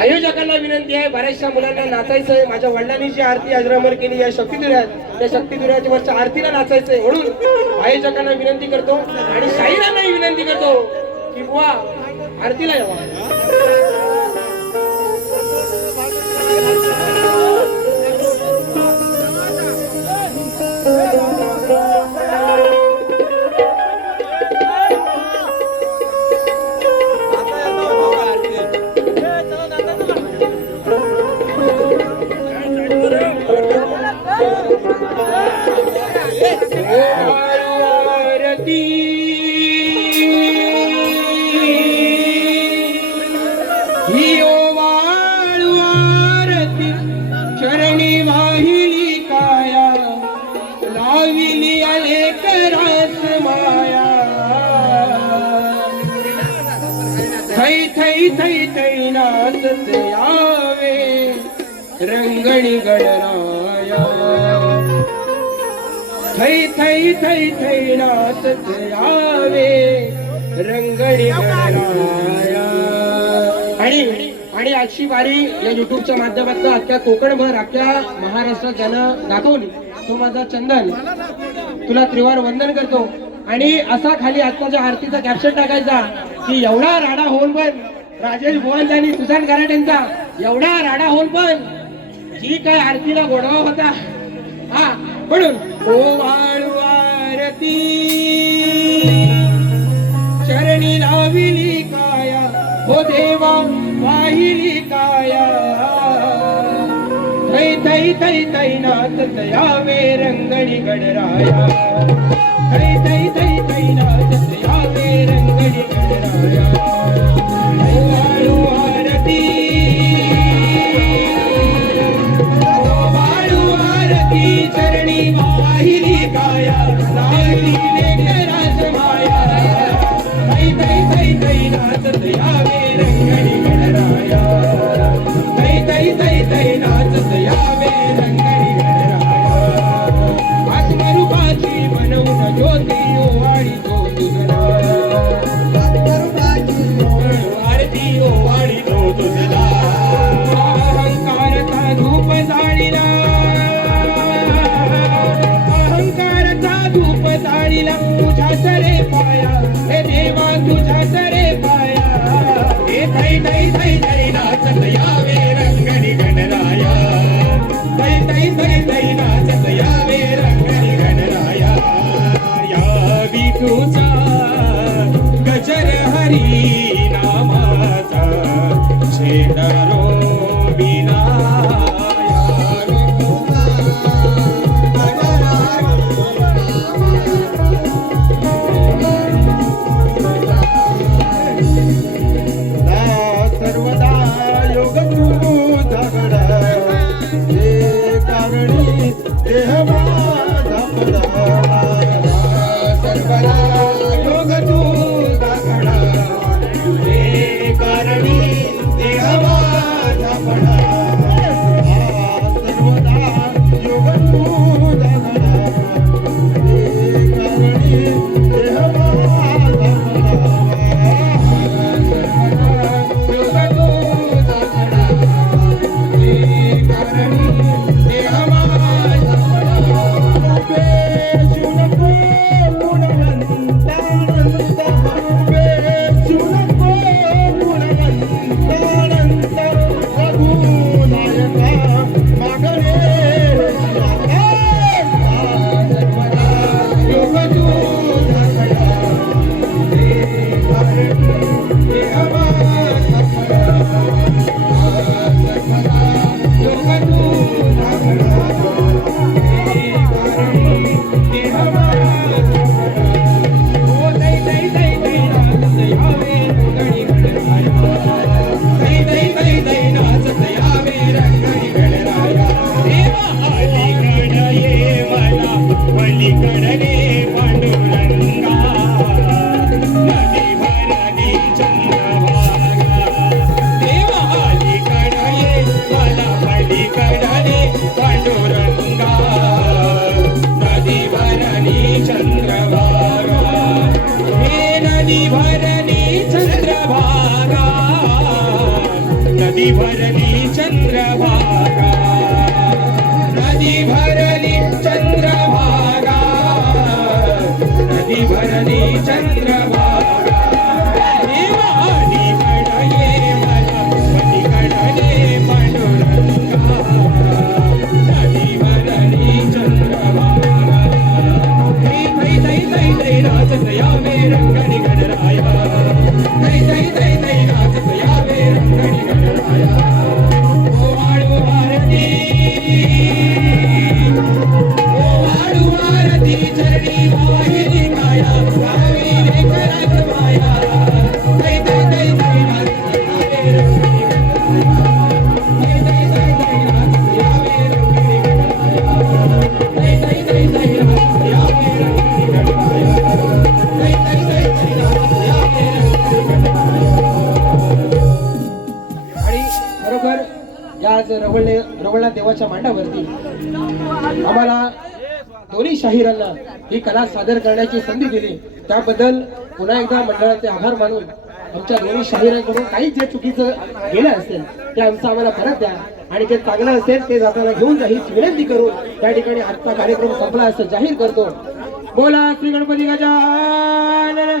आयोजकांना विनंती आहे, बऱ्याचशा मुलांना नाचायचं आहे. माझ्या वडिलांनी जी आरती अजरामर केली या शक्तिधुऱ्यात, त्या शक्तिधुऱ्याच्या वरच्या आरतीला नाचायचंय. म्हणून आयोजकांना विनंती करतो आणि शाहिरांनाही विनंती करतो की बुवा आरतीला यावा. चरणी वाहिली काया, लाविली अलेकरास माया. थै थै थै थै नाचत यावे रंगणी गणराया. थै थै थै थै नाचत यावे रंगणी गणराया. आणि आजची वारी या युट्यूबच्या माध्यमातून अख्ख्या कोकणभर अख्ख्या महाराष्ट्रात ज्यानं दाखवली तो माझा चंदन, तुला त्रिवार वंदन करतो. आणि असा खाली आत्ताच्या आरतीचा कॅप्शन टाकायचा की एवढा राडा होऊन पण राजेश भुवन आणि सुजान कराटेंचा एवढा राडा होऊन पण जी काय आरतीला गोडवा होता. हा म्हणून ओ वाळू आरती चरणी लाविली काया, हो देवा वाहिली काया. थै थै थै थै नाचत यावे रंगणी गणराया. थै थै थै थै नाचत यावे रंगणी गणराया. ओ वाळू आरती, ओ वाळू आरती चरणी वाहिली काया, लाविली लेकरास माया. थै थै थै थै नाचत यावे रंगणी गणराया. थै थै थै थै नाचत यावे रंगणी गणराया. आत्मरूपाची बनवून ज्योती ओवाळी तो तुझरा. आरती भरली चंद्रभागा, नदी भरली चंद्रभागा, नदी भरली चंद्रभागा. देवानीकडे मला पलीकडे पांडुरंगा, नदी भरली चंद्रभागा. थै थै थै थै थै नाचत यावे रंगणी गणराया, थै थै थै थै नाचत यावे रंगणी गणराया. ओ वाळू भारती, ओ वाळू भारती चरणी वाहिली काया, गावी लेकरात माया. थै थै थै थै नाचत यावे रंगणी गणराया, थै थै थै थै नाचत यावे रंगणी गणराया, थै थै थै थै नाचत यावे रंगणी गणराया, थै थै थै थै नाचत यावे रंगणी गणराया. आणि खरोखर या आज रवळनाथ देवाच्या मांडावरती आम्हाला दोन्ही शाहिरांना ही कला सादर करण्याची संधी दिली, त्याबद्दल पुन्हा एकदा मंडळाचे आभार मानून आमच्या दोन्ही शाहिरांकडून काही जे चुकीचं गेलं असेल ते आमचं आम्हाला परत द्या, आणि जे चांगलं असेल ते जाताना घेऊन जा हीच विनंती करून त्या ठिकाणी आजचा कार्यक्रम संपला असं जाहीर करतो. बोला श्री गणपती गजानन.